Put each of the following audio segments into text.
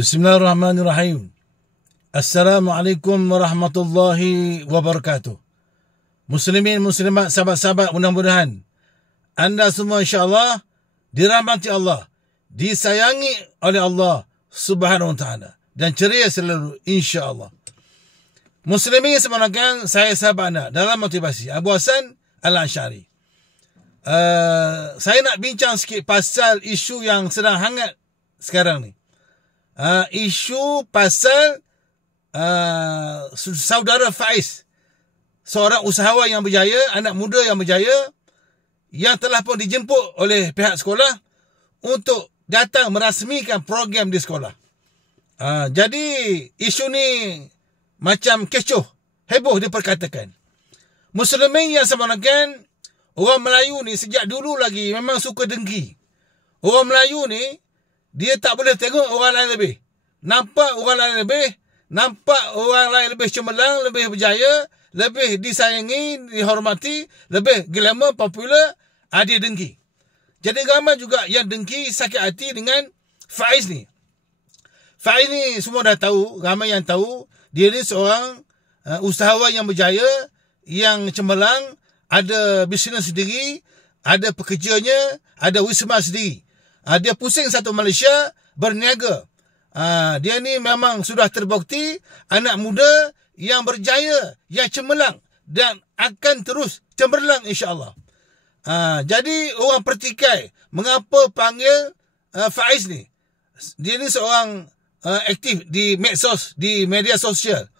Bismillahirrahmanirrahim. Assalamualaikum warahmatullahi wabarakatuh. Muslimin, muslimat, sahabat-sahabat, mudah-mudahan anda semua insya-Allah dirahmati Allah, disayangi oleh Allah Subhanahu wa taala dan ceria selalu insya-Allah. Muslimin semuanya, saya sahabat anda dalam motivasi Abu Hasan Al-Asy'ari. Saya nak bincang sikit pasal isu yang sedang hangat sekarang ni. Isu pasal saudara Faiz, seorang usahawan yang berjaya, anak muda yang berjaya, yang telah pun dijemput oleh pihak sekolah untuk datang merasmikan program di sekolah. Jadi isu ni macam kecoh, heboh diperkatakan. Muslimin yang saya maafkan, orang Melayu ni sejak dulu lagi memang suka dengki. Orang Melayu ni dia tak boleh tengok orang lain lebih. Nampak orang lain lebih, nampak orang lain lebih cemerlang, lebih berjaya, lebih disayangi, dihormati, lebih glamour, popular, dia dengki. Jadi ramai juga yang dengki, sakit hati dengan Faiz ni. Faiz ni semua dah tahu, ramai yang tahu, dia ni seorang usahawan yang berjaya, yang cemerlang, ada bisnes sendiri, ada pekerjanya, ada wisma sendiri. Dia pusing satu Malaysia, berniaga. Dia ni memang sudah terbukti anak muda yang berjaya, yang cemerlang dan akan terus cemerlang insya-Allah. Jadi orang pertikai mengapa panggil Faiz ni. Dia ni seorang aktif di medsos, di media sosial.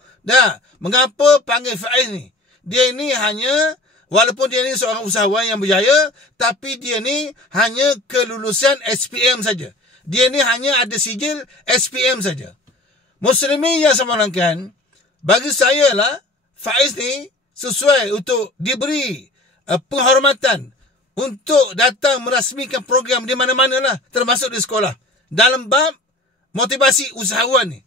Mengapa panggil Faiz ni? Dia ni hanya, walaupun dia ni seorang usahawan yang berjaya, tapi dia ni hanya kelulusan SPM saja. Dia ni hanya ada sijil SPM saja. Muslimin yang saya maafkan, bagi saya lah, Faiz ni sesuai untuk diberi penghormatan untuk datang merasmikan program di mana-mana lah, termasuk di sekolah, dalam bab motivasi usahawan ni.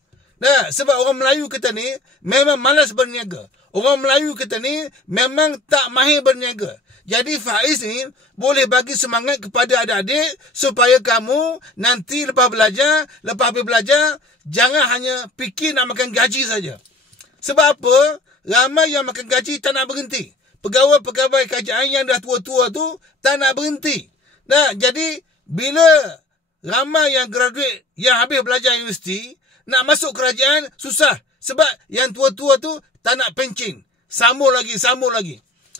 Sebab orang Melayu kita ni memang malas berniaga. Orang Melayu kita ni memang tak mahir berniaga. Jadi Faiz ni boleh bagi semangat kepada adik-adik supaya kamu nanti lepas habis belajar, jangan hanya fikir nak makan gaji saja. Sebab apa? Ramai yang makan gaji tak nak berhenti. Pegawai-pegawai kerajaan yang dah tua-tua tu tak nak berhenti. Jadi bila ramai yang graduate, yang habis belajar universiti, nak masuk kerajaan susah. Sebab yang tua-tua tu tak nak pencin. Sambung lagi.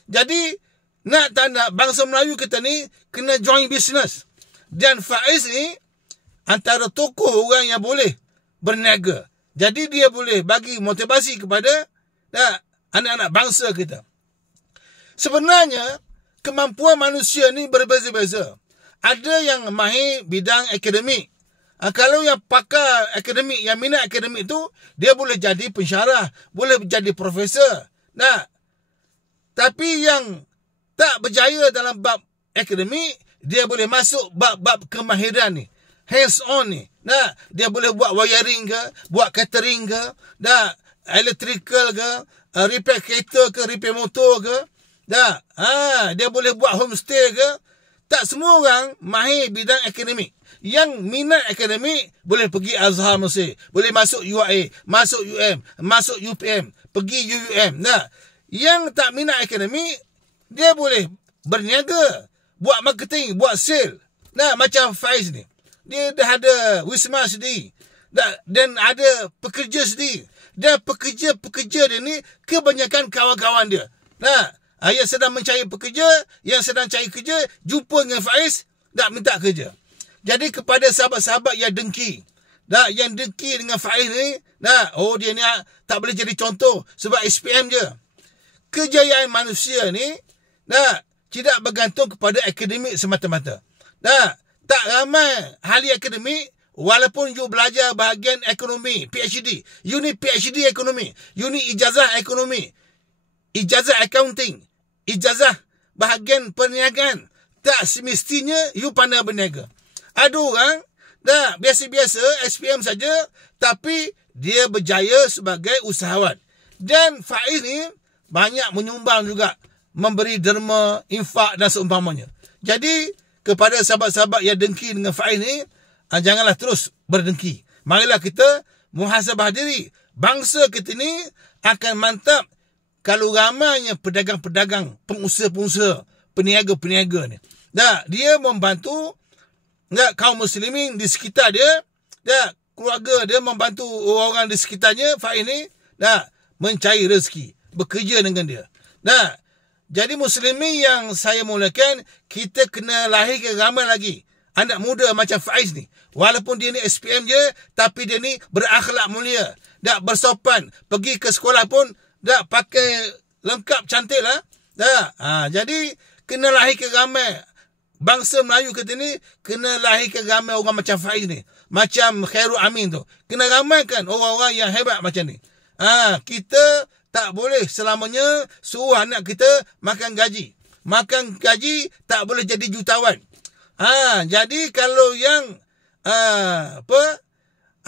Jadi, nak tak nak, bangsa Melayu kita ni kena join business. Dan Faiz ni antara tokoh orang yang boleh berniaga. Jadi dia boleh bagi motivasi kepada anak-anak bangsa kita. Sebenarnya, kemampuan manusia ni berbeza-beza. Ada yang mahir bidang akademik. Kalau yang pakar akademik, yang minat akademik tu, dia boleh jadi pensyarah, boleh jadi profesor. Tapi yang tak berjaya dalam bab akademik, dia boleh masuk bab kemahiran ni, hands on ni. Dia boleh buat wiring ke, buat catering ke, electrical ke, repair kereta ke, repair motor ke. Dia boleh buat homestay ke. Tak semua orang mahir bidang akademik. Yang minat akademik boleh pergi Azhar Mesir, boleh masuk UIA, masuk UM, masuk UPM, pergi UUM. Yang tak minat akademik, dia boleh berniaga, buat marketing, buat sale. Macam Faiz ni, dia dah ada wisma sendiri, dan ada pekerja sendiri. Dan pekerja-pekerja dia ni kebanyakan kawan-kawan dia. Yang sedang mencari pekerja, yang sedang cari kerja, jumpa dengan Faiz, nak minta kerja. Jadi kepada sahabat-sahabat yang dengki, yang dengki dengan Faiz ni, dia ni tak boleh jadi contoh sebab SPM je. Kejayaan manusia ni tidak bergantung kepada akademik semata-mata. Tak ramai ahli akademik, walaupun you belajar bahagian ekonomi, PhD, you ni PhD ekonomi, you ni ijazah ekonomi, ijazah accounting, ijazah bahagian perniagaan, tak semestinya you pandai berniaga. Ada orang biasa-biasa SPM saja, tapi dia berjaya sebagai usahawan. Dan Faiz ni banyak menyumbang juga, memberi derma, infak dan seumpamanya. Jadi kepada sahabat-sahabat yang dengki dengan Faiz ni, janganlah terus berdengki. Marilah kita muhasabah diri. Bangsa kita ni akan mantap kalau ramainya pedagang-pedagang, pengusaha-pengusaha, peniaga-peniaga ni. Dia membantu kaum muslimin di sekitar dia. Keluarga dia membantu orang di sekitarnya, Faiz ni, mencari rezeki, bekerja dengan dia. Jadi muslimin yang saya mulakan, kita kena lahirkan ramai lagi anak muda macam Faiz ni. Walaupun dia ni SPM je, tapi dia ni berakhlak mulia, bersopan, pergi ke sekolah pun pakai lengkap, cantik lah. Jadi kena lahirkan ramai. Bangsa Melayu kita ni kena lahirkan ramai orang macam Faiz ni, macam Khairul Amin tu. Kena ramaikan orang-orang yang hebat macam ni. Kita tak boleh selamanya suruh anak kita makan gaji. Makan gaji tak boleh jadi jutawan. Jadi kalau yang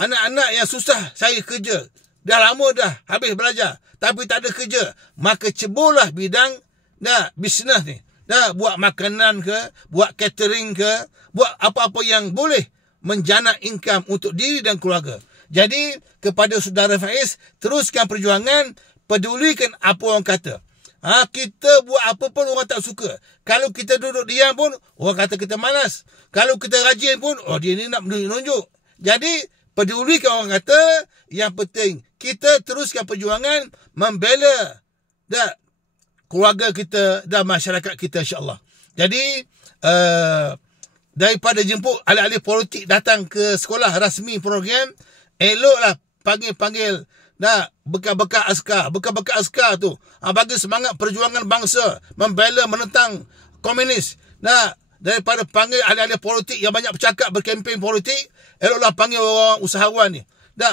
anak-anak yang susah cari kerja, dah lama dah habis belajar tapi tak ada kerja, maka ceburlah bidang bisnes ni. Buat makanan ke, buat catering ke, buat apa-apa yang boleh menjana income untuk diri dan keluarga. Jadi kepada saudara Faiz, teruskan perjuangan, pedulikan apa orang kata. Kita buat apa pun orang tak suka. Kalau kita duduk diam pun orang kata kita malas. Kalau kita rajin pun, dia ni nak menunjuk. Jadi pedulikan orang kata. Yang penting kita teruskan perjuangan membela keluarga kita dan masyarakat kita, insya-Allah. Jadi daripada jemput ahli-ahli politik datang ke sekolah rasmi program, eloklah panggil bekas-bekas askar tu, bagi semangat perjuangan bangsa, membela menentang komunis. Daripada panggil ahli-ahli politik yang banyak bercakap, berkempen politik, eloklah panggil orang usahawan ni,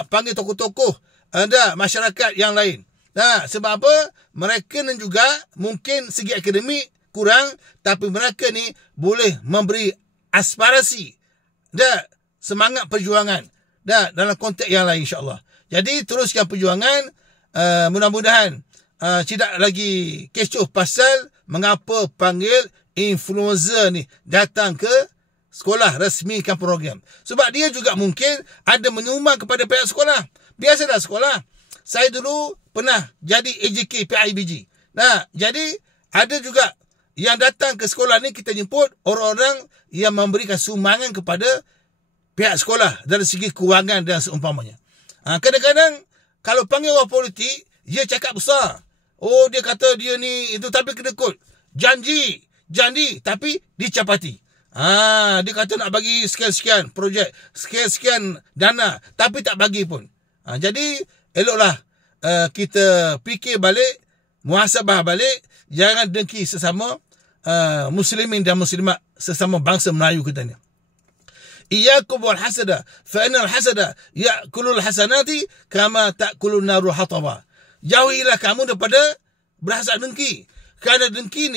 panggil tokoh-tokoh masyarakat yang lain. Sebab apa? Mereka ni juga mungkin segi akademik kurang, tapi mereka ni boleh memberi aspirasi semangat perjuangan dalam konteks yang lain, insya-Allah. Jadi teruskan perjuangan. Mudah-mudahan tidak lagi kecoh pasal mengapa panggil influencer ni datang ke sekolah rasmikan program. Sebab dia juga mungkin ada menyumbang kepada pihak sekolah. Biasa dah sekolah. Saya dulu pernah jadi AJK PIBG. Jadi ada juga yang datang ke sekolah ni, kita jemput orang-orang yang memberikan sumbangan kepada pihak sekolah dari segi kewangan dan seumpamanya. Kadang-kadang kalau panggil orang politik, dia cakap besar. Dia kata dia ni itu, tapi kedekut. Janji, tapi dicapati. Dia kata nak bagi sekian-sekian projek, sekian-sekian dana, tapi tak bagi pun. Jadi eloklah kita fikir balik, muhasabah balik, jangan dengki sesama muslimin dan muslimat, sesama bangsa Melayu kita ni. Iyyakum wal hasada, fa innal hasada ya'kulul hasanati kama ta'kulun naru hataba. Jauhilah kamu daripada berhasad dengki. Kerana dengki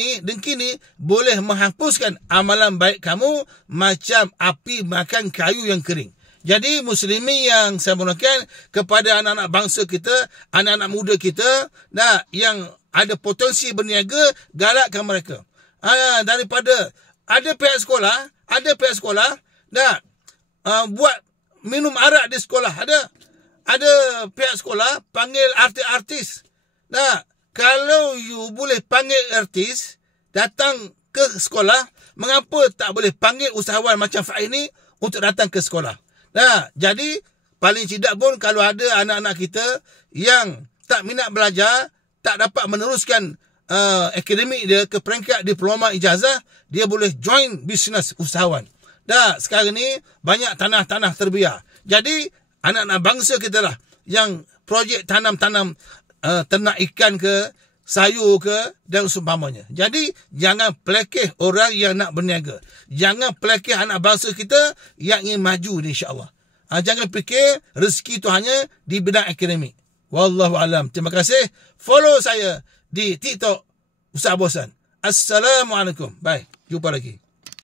ni boleh menghapuskan amalan baik kamu macam api makan kayu yang kering. Jadi muslimin yang saya mulakan, kepada anak-anak bangsa kita, anak-anak muda kita, yang ada potensi berniaga, galakkan mereka. Daripada ada pihak sekolah, buat minum arak di sekolah. Ada pihak sekolah panggil artis-artis. Kalau you boleh panggil artis datang ke sekolah, mengapa tak boleh panggil usahawan macam Faiz ni untuk datang ke sekolah? Jadi paling tidak pun kalau ada anak-anak kita yang tak minat belajar, tak dapat meneruskan akademik dia ke peringkat diploma ijazah, dia boleh join bisnes usahawan. Sekarang ni banyak tanah-tanah terbiar. Jadi anak-anak bangsa kita lah yang projek tanam-tanam ternak ikan ke, sayur ke dan seumpamanya. Jadi jangan pelekeh orang yang nak berniaga. Jangan pelekeh anak bangsa kita yang ingin maju ni, insya-Allah. Jangan fikir rezeki itu hanya di bidang akademik. Wallahu alam. Terima kasih. Follow saya di TikTok Ustaz Bosan. Assalamualaikum. Bye. Jumpa lagi.